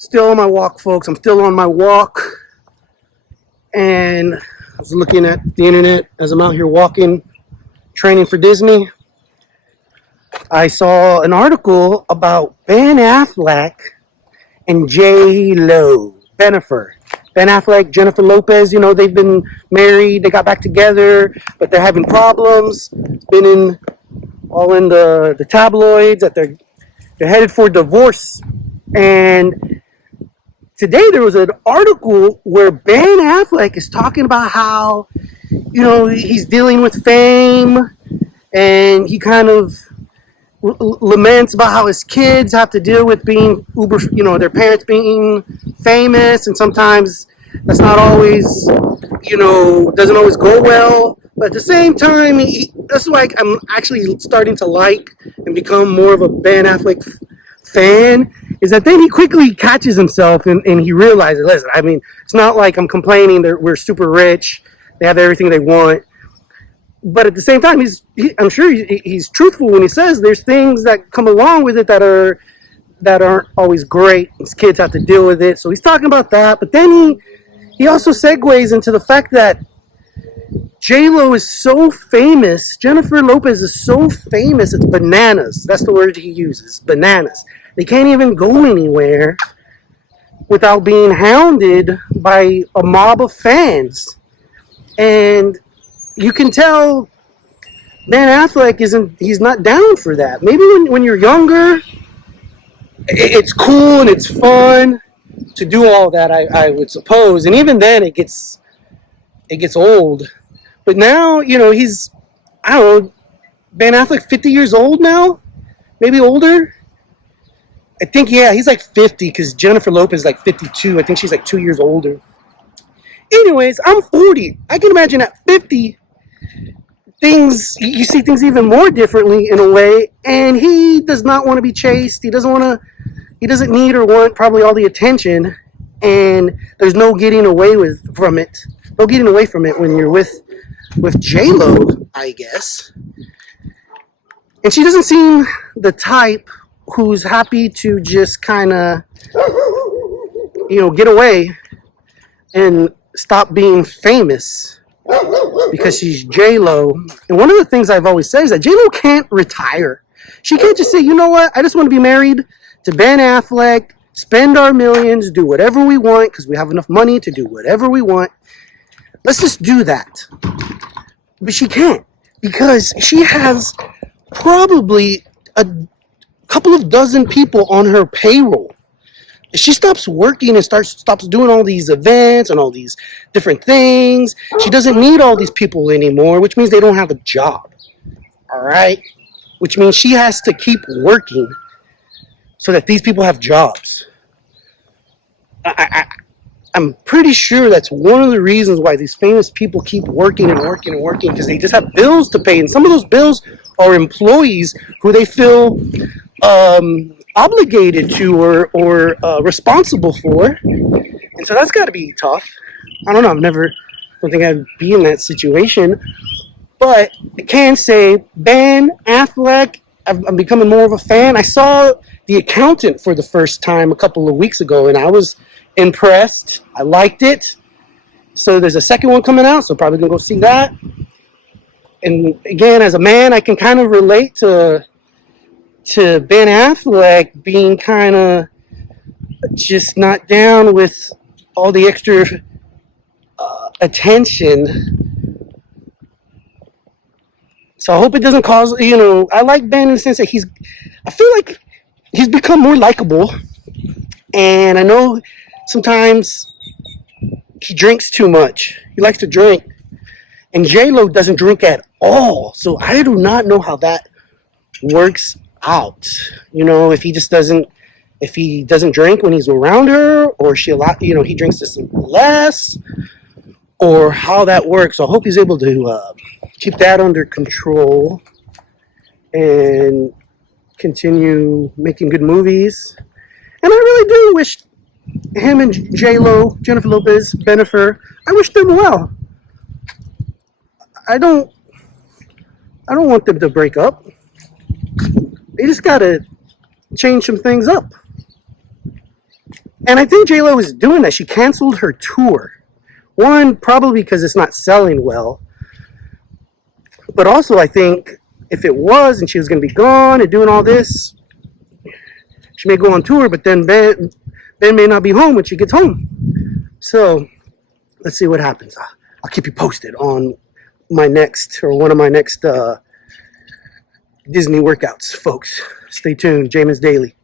Still on my walk, folks. I'm still on my walk. And I was looking at the internet as I'm out here walking, training for Disney. I saw an article about Ben Affleck and J.Lo, Bennifer. Ben Affleck, Jennifer Lopez, they've been married, they got back together, but they're having problems. It's been all in the tabloids that they're headed for divorce. And today there was an article where Ben Affleck is talking about how, he's dealing with fame, and he kind of laments about how his kids have to deal with being their parents being famous, and sometimes that's not always, doesn't always go well. But at the same time, that's why I'm actually starting to like and become more of a Ben Affleck fan, is that then he quickly catches himself and he realizes, listen, I mean, it's not like I'm complaining that we're super rich, they have everything they want. But at the same time, I'm sure he's truthful when he says there's things that come along with it that aren't always great. His kids have to deal with it. So he's talking about that. But then he also segues into the fact that J.Lo is so famous. Jennifer Lopez is so famous. It's bananas. That's the word he uses. Bananas. They can't even go anywhere without being hounded by a mob of fans. And you can tell Ben Affleck he's not down for that. Maybe when you're younger, it's cool and it's fun to do all that, I would suppose. And even then it gets old. But now, he's, I don't know, Ben Affleck 50 years old now? Maybe older? I think, yeah, he's like 50 because Jennifer Lopez is like 52. I think she's like 2 years older. Anyways, I'm 40. I can imagine at 50, you see things even more differently in a way, and he does not want to be chased. He doesn't need or want probably all the attention, and there's no getting away from it. No getting away from it when you're with J.Lo, I guess. And she doesn't seem the type who's happy to just kind of, get away and stop being famous because she's J.Lo. And one of the things I've always said is that J.Lo can't retire. She can't just say, you know what, I just want to be married to Ben Affleck, spend our millions, do whatever we want because we have enough money to do whatever we want. Let's just do that. But she can't, because she has probably a couple of dozen people on her payroll. If she stops working and stops doing all these events and all these different things, she doesn't need all these people anymore, which means they don't have a job. All right? Which means she has to keep working so that these people have jobs. I'm pretty sure that's one of the reasons why these famous people keep working and working and working, because they just have bills to pay. And some of those bills are employees who they feel obligated to or responsible for. And so that's got to be tough. I don't know. Don't think I'd be in that situation. But I can say Ben Affleck, I'm becoming more of a fan. I saw The Accountant for the first time a couple of weeks ago, and I was impressed. I liked it. So there's a second one coming out, so probably gonna go see that. And again, as a man, I can kind of relate to Ben Affleck being kind of just not down with all the extra attention. So I hope it doesn't cause, I like Ben in the sense that I feel like he's become more likable. And I know sometimes he drinks too much. He likes to drink. And J.Lo doesn't drink at all. So I do not know how that works out. If he doesn't drink when he's around her, or he drinks this less, or how that works. So I hope he's able to keep that under control and continue making good movies. And I really do wish him and J.Lo, Jennifer Lopez, Bennifer, I wish them well. I don't want them to break up. They just gotta change some things up. And I think J.Lo is doing that. She canceled her tour. One, probably because it's not selling well. But also, I think if it was and she was going to be gone and doing all this, she may go on tour, but then Ben may not be home when she gets home. So let's see what happens. I'll keep you posted on my next, or one of my next Disney workouts, folks. Stay tuned. Jamin's Daily.